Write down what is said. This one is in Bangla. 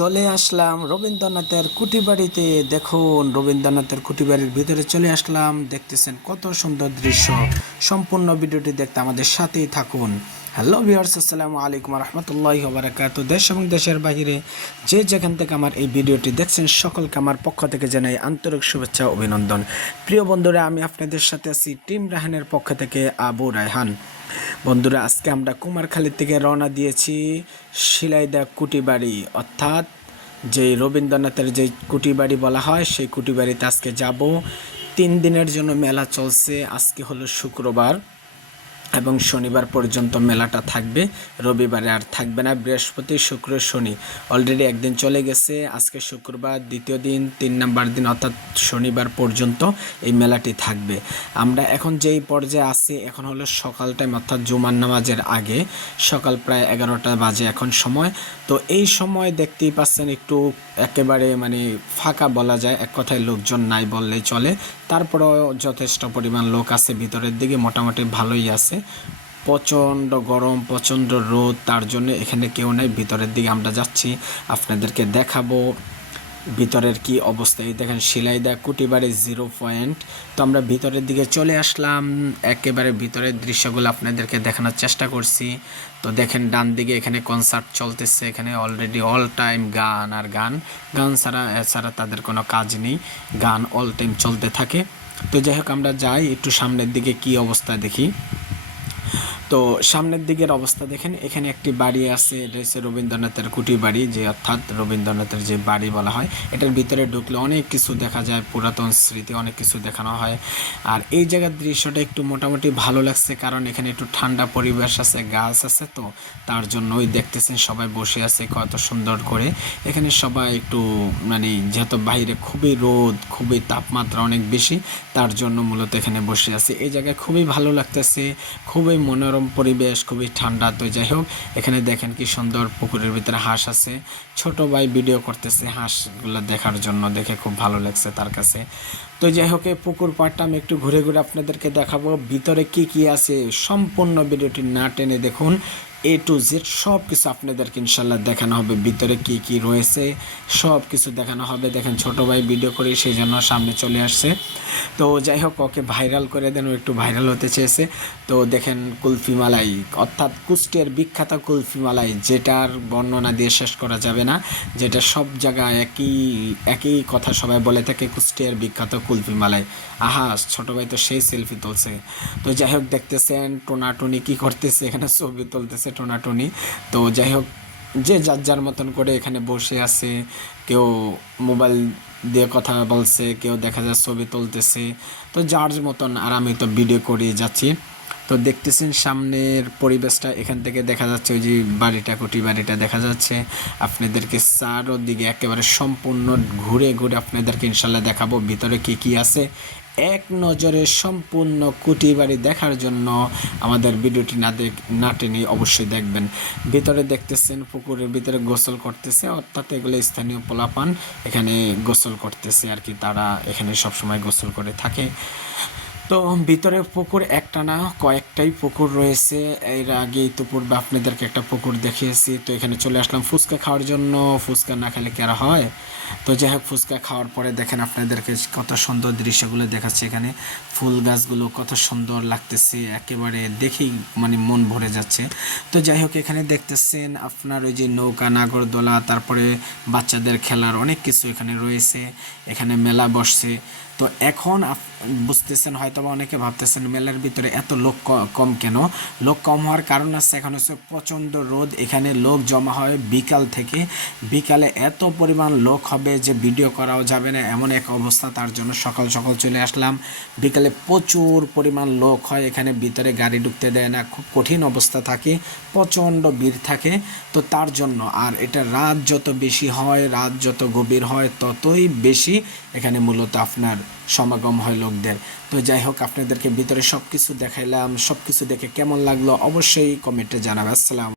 চলে আসলাম রবীন্দ্রনাথের কুটিবাড়িতে। দেখুন, রবীন্দ্রনাথের কুটিবাড়ির ভিতরে চলে আসলাম। দেখতেছেন কত সুন্দর দৃশ্য। সম্পূর্ণ ভিডিওটি দেখতে আমাদের সাথেই থাকুন। হ্যালো ভিউয়ার্স, আসসালামু আলাইকুম রহমতুল্লাহি ওয়া বারাকাতুহু। দেশ এবং দেশের বাইরে যে যেখান থেকে আমার এই ভিডিওটি দেখছেন, সকলকে আমার পক্ষ থেকে জানাই আন্তরিক শুভেচ্ছা অভিনন্দন। প্রিয় বন্ধুরা, আমি আপনাদের সাথে আছি টিম রাহানের পক্ষ থেকে আবু রায়হান। বন্ধুরা, আজকে আমরা কুমারখালী থেকে রওনা দিয়েছি শিলাইদা কুটিবাড়ি, অর্থাৎ যে রবীন্দ্রনাথের যে কুটিবাড়ি বলা হয় সেই কুটিবাড়িতে আজকে যাব। 3 দিনের জন্য মেলা চলছে। আজকে হলো শুক্রবার এবং শনিবার পর্যন্ত মেলাটা থাকবে। রবিবারে আর থাকবে না। বৃহস্পতি, শুক্র, শনি অলরেডি একদিন চলে গেছে। আজকে শুক্রবার, দ্বিতীয় দিন, 3 নাম্বার দিন অর্থাৎ শনিবার পর্যন্ত এই মেলাটি থাকবে। আমরা এখন যেই পর্যায়ে আছি, এখন হলো সকাল টাইম অর্থাৎ জুমার নামাজের আগে। সকাল প্রায় 11টা বাজে এখন সময়। তো এই সময় দেখতেই পাচ্ছেন একটু একেবারে ফাঁকা বলা যায়, এক কথায় লোকজন নাই বললেই চলে। তারপরেও যথেষ্ট পরিমাণ লোক আছে ভিতরের দিকে, মোটামুটি ভালোই আছে। প্রচণ্ড গরম, প্রচণ্ড রোদ, তার জন্য এখানে কেউ নাই। ভিতরের দিকে আমরা যাচ্ছি, আপনাদেরকে দেখাবো ভিতরের কি অবস্থা। এই দেখেন শিলাইদা কুটিবাড়ি 0 পয়েন্ট। তো আমরা ভিতরের দিকে চলে আসলাম। একেবারে ভিতরের দৃশ্যগুলো আপনাদেরকে দেখানোর চেষ্টা করছি। তো দেখেন ডান দিকে এখানে কনসার্ট চলতেছে। এখানে অলরেডি অল টাইম গান আর গান, গান ছাড়া এছাড়া তাদের কোনো কাজ নেই। গান অল টাইম চলতে থাকে। তো যাই হোক, আমরা যাই একটু সামনের দিকে কি অবস্থা দেখি। তো সামনের দিকের অবস্থা দেখেন, এখানে একটি বাড়ি আছে। এটা হচ্ছে রবীন্দ্রনাথের কুটি বাড়ি, যে অর্থাৎ রবীন্দ্রনাথের যে বাড়ি বলা হয়। এটার ভিতরে ঢুকলে অনেক কিছু দেখা যায়, পুরাতন স্মৃতি অনেক কিছু দেখানো হয়। আর এই জায়গার দৃশ্যটা একটু মোটামুটি ভালো লাগছে, কারণ এখানে একটু ঠান্ডা পরিবেশ আছে, গাছ আছে। তো তার জন্যই দেখতেছেন সবাই বসে আছে কত সুন্দর করে। এখানে সবাই একটু যেহেতু বাইরে খুবই রোদ, খুবই তাপমাত্রা অনেক বেশি, তার জন্য মূলত এখানে বসে আছে। এই জায়গায় খুবই ভালো লাগতেছে, খুবই মনোরম পরিবেশ, খুবই ঠান্ডা। তো যাই হোক, এখানে দেখেন কি সুন্দর, পুকুরের ভিতরে হাঁস আছে। ছোট ভাই ভিডিও করতেছে হাঁসগুলো দেখার জন্য, দেখে খুব ভালো লাগছে তার কাছে। তো যাই হোক, এই পুকুর পাড়টা আমি একটু ঘুরে ঘুরে আপনাদেরকে দেখাবো ভিতরে কি কি আছে। সম্পূর্ণ ভিডিওটি না টেনে দেখুন, A to Z সব কিছু আপনাদেরকে ইনশাল্লাহ দেখানো হবে। ভিতরে কি কি রয়েছে সব কিছু দেখানো হবে। দেখেন ছোট ভাই ভিডিও করে সেই জন্য সামনে চলে আসছে। তো যাই হোক, ওকে ভাইরাল করে দেন, ও একটু ভাইরাল হতে চেয়েছে। তো দেখেন কুলফি মালাই, অর্থাৎ কুষ্টিয়ার বিখ্যাত কুলফি মালাই, যেটার বর্ণনা দিয়ে শেষ করা যাবে না, যেটা সব জায়গায় একই কথা সবাই বলে থাকে, কুষ্টিয়ার বিখ্যাত কুলফি মালাই। আহা, ছোট ভাই তো সেই সেলফি তুলছে। তো যাই হোক, দেখতেছেন টোনাটুনি কি করতেছে, এখানে ছবি তুলতেছে টোনাটুনি। তো যাই হোক, যে যার যার মতন করে এখানে বসে আছে। কেউ মোবাইল দিয়ে কথা বলছে, কেউ দেখা যায় ছবি তুলতেছে। তো যার মতন, আর আমি তো ভিডিও করে যাচ্ছি। তো দেখতেছেন সামনের পরিবেশটা, এখান থেকে দেখা যাচ্ছে ওই যে বাড়িটা, কুটি বাড়িটা দেখা যাচ্ছে। আপনাদেরকে চারদিকে একেবারে সম্পূর্ণ ঘুরে ঘুরে আপনাদেরকে ইনশাল্লাহ দেখাবো ভিতরে কি কি আছে। এক নজরে সম্পূর্ণ কুটি বাড়ি দেখার জন্য আমাদের ভিডিওটি না টেনে অবশ্যই দেখবেন। ভিতরে দেখতেছেন পুকুরের ভিতরে গোসল করতেছে, অর্থাৎ এগুলো স্থানীয় পোলাপান এখানে গোসল করতেছে আর কি। তারা এখানে সবসময় গোসল করে থাকে। তো ভিতরে পুকুর একটা না, কয়েকটাই পুকুর রয়েছে। এর আগেই তো পূর্বে আপনাদেরকে একটা পুকুর দেখিয়েছি। তো এখানে চলে আসলাম ফুচকা খাওয়ার জন্য। ফুচকা না খেলে কি আর হয়। তো যাই হোক, ফুচকা খাওয়ার পরে দেখেন আপনাদেরকে কত সুন্দর দৃশ্যগুলো দেখাচ্ছে। এখানে ফুল গাছগুলো কত সুন্দর লাগতেছে, একেবারে দেখেই মন ভরে যাচ্ছে। তো যাই হোক, এখানে দেখতেছেন আপনার ওই যে নৌকা, নাগরদোলা, তারপরে বাচ্চাদের খেলার অনেক কিছু এখানে রয়েছে। এখানে মেলা বসছে। তো এখন বুঝতেছেন হয়তো বা অনেকে ভাবতেছেন মেলার ভিতরে এত লোক কম কেন। লোক কম হওয়ার কারণ আছে, এখন হচ্ছে প্রচণ্ড রোদ। এখানে লোক জমা হয় বিকাল থেকে। বিকালে এত পরিমাণ লোক হবে যে ভিডিও করাও যাবে না, এমন এক অবস্থা। তার জন্য সকাল সকাল চলে আসলাম। বিকালে প্রচুর পরিমাণ লোক হয় এখানে, ভিতরে গাড়ি ঢুকতে দেয় না, খুব কঠিন অবস্থা থাকে, প্রচণ্ড ভিড় থাকে। তো তার জন্য, আর এটা রাত যত বেশি হয়, রাত যত গভীর হয়, ততই বেশি এখানে মূলত আপনার সমাগম হয় লোকদের। তো যাই হোক, আপনাদেরকে ভিতরে সব কিছু দেখাইলাম। সব কিছু দেখে কেমন লাগলো অবশ্যই কমেন্টে জানাবে। আসসালাম।